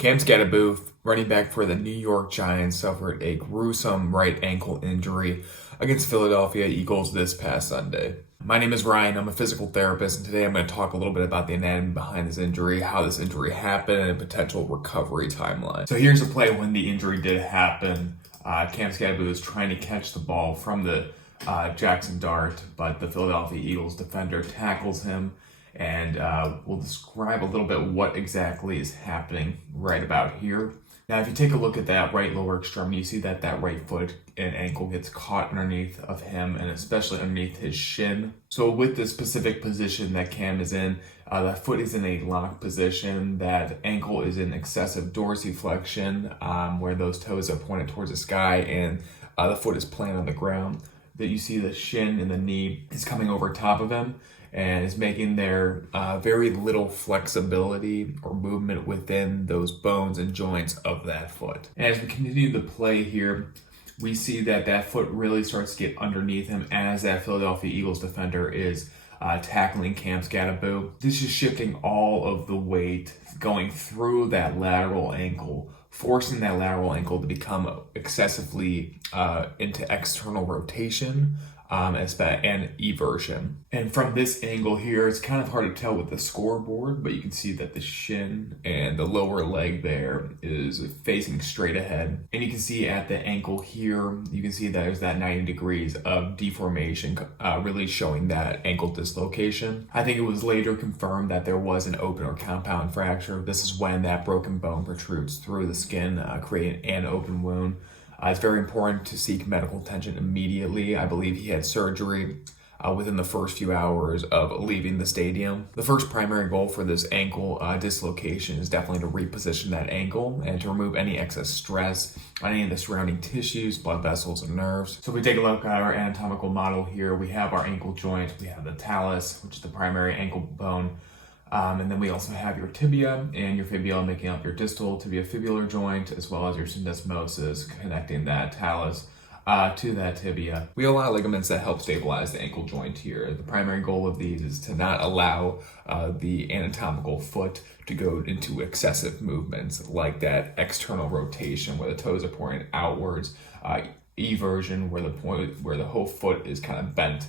Cam Skattebo, running back for the New York Giants, suffered a gruesome right ankle injury against Philadelphia Eagles this past Sunday. My name is Ryan. I'm a physical therapist, and today I'm going to talk a little bit about the anatomy behind this injury, how this injury happened, and a potential recovery timeline. So here's the play when the injury did happen. Cam Skattebo was trying to catch the ball from the Jackson Dart, but the Philadelphia Eagles defender tackles him, and we'll describe a little bit what exactly is happening right about here. Now, if you take a look at that right lower extremity, you see that that right foot and ankle gets caught underneath of him, and especially underneath his shin. So with the specific position that Cam is in, that foot is in a locked position, that ankle is in excessive dorsiflexion, where those toes are pointed towards the sky, and the foot is planted on the ground. That you see the shin and the knee is coming over top of him and is making there very little flexibility or movement within those bones and joints of that foot. And as we continue the play here, we see that that foot really starts to get underneath him as that Philadelphia Eagles defender is tackling Cam Skattebo. This is shifting all of the weight going through that lateral ankle, forcing that lateral ankle to become excessively into external rotation and eversion. And from this angle here, it's kind of hard to tell with the scoreboard, but you can see that the shin and the lower leg there is facing straight ahead. And you can see at the ankle here, you can see that there's that 90 degrees of deformation, really showing that ankle dislocation. I think it was later confirmed that there was an open or compound fracture. This is when that broken bone protrudes through the skin, creating an open wound. It's very important to seek medical attention immediately. I believe he had surgery within the first few hours of leaving the stadium. The first primary goal for this ankle dislocation is definitely to reposition that ankle and to remove any excess stress on any of the surrounding tissues, blood vessels, and nerves. So if we take a look at our anatomical model here, we have our ankle joint, we have the talus, which is the primary ankle bone, and then we also have your tibia and your fibula making up your distal tibiofibular joint, as well as your syndesmosis connecting that talus to that tibia. We have a lot of ligaments that help stabilize the ankle joint here. The primary goal of these is to not allow the anatomical foot to go into excessive movements like that external rotation where the toes are pointing outwards, eversion where the whole foot is kind of bent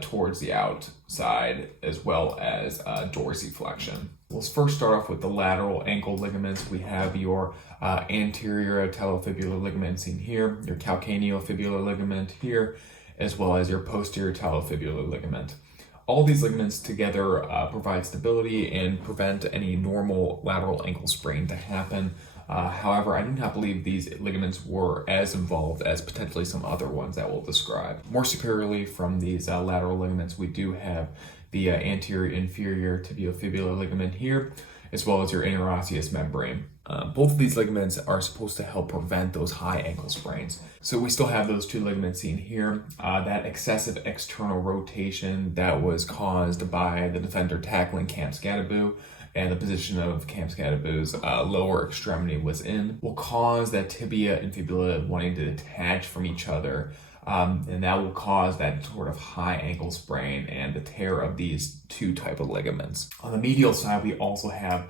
towards the outside, as well as dorsiflexion. Let's first start off with the lateral ankle ligaments. We have your anterior talofibular ligament seen here, your calcaneofibular ligament here, as well as your posterior talofibular ligament. All these ligaments together provide stability and prevent any normal lateral ankle sprain to happen. However, I do not believe these ligaments were as involved as potentially some other ones that we'll describe. More superiorly from these lateral ligaments, we do have the anterior inferior tibiofibular ligament here, as well as your interosseous membrane. Both of these ligaments are supposed to help prevent those high ankle sprains. So we still have those two ligaments seen here. That excessive external rotation that was caused by the defender tackling Cam Skattebo and the position of Cam Skattebo's lower extremity was in, will cause that tibia and fibula wanting to detach from each other. And that will cause that sort of high ankle sprain and the tear of these two type of ligaments. On the medial side, we also have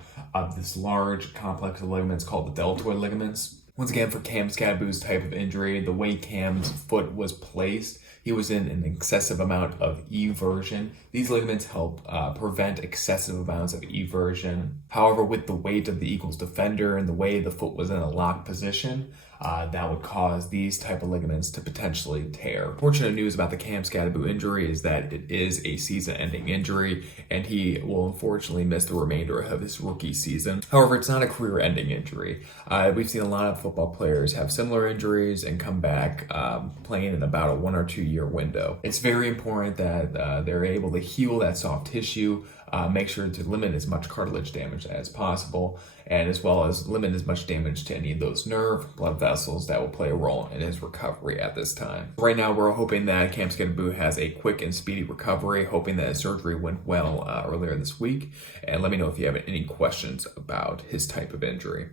this large complex of ligaments called the deltoid ligaments. Once again, for Cam Skattebo's type of injury, the way Cam's foot was placed, he was in an excessive amount of eversion. These ligaments help prevent excessive amounts of eversion. However, with the weight of the Eagles defender and the way the foot was in a locked position, that would cause these type of ligaments to potentially tear. Fortunate news about the Cam Skattebo injury is that it is a season-ending injury, and he will unfortunately miss the remainder of his rookie season. However, it's not a career-ending injury. We've seen a lot of football players have similar injuries and come back playing in about a 1 or 2 year window. It's very important that they're able to heal that soft tissue, make sure to limit as much cartilage damage as possible, and as well as limit as much damage to any of those nerve, blood vessels that will play a role in his recovery at this time. Right now, we're hoping that Cam Skattebo has a quick and speedy recovery, hoping that his surgery went well earlier this week. And let me know if you have any questions about his type of injury.